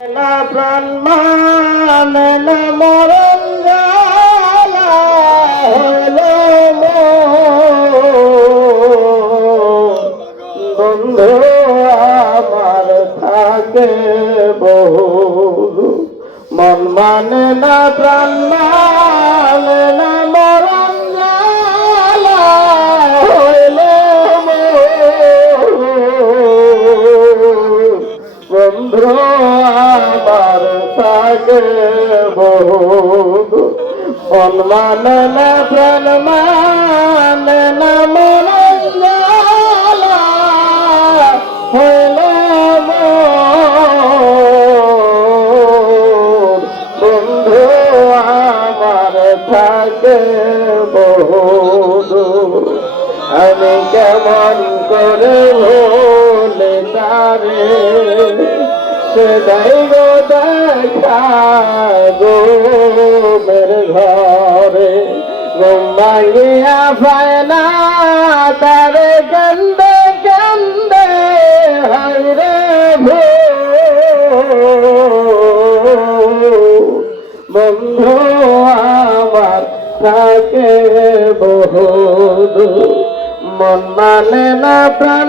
প্রাণ মানে মরণ বন্ধু, আমার থাকে বহু মন মানে না প্রাণ মানে না মরণ বন্ধু থাকে বহুত মন মানে না প্রাণ মানে। আমি কেমন করে ভোলে তারে? গো দেখা গো মের ঘরে। ঘুমাইয়া পায় না, তারে গন্দে গন্দে হাইরে ভো। বন্ধু আমার থাকে বহুত মন মানে না, প্রাণ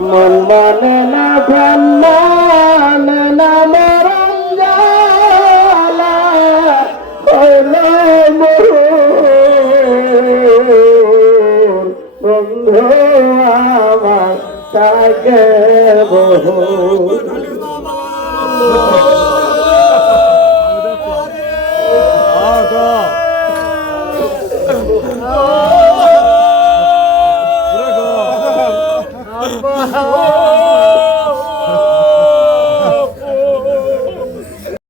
মন মানে না প্রাণ না মরণ জ্বালা হইল মোর। বন্ধু আমার থাকে বহু Oh.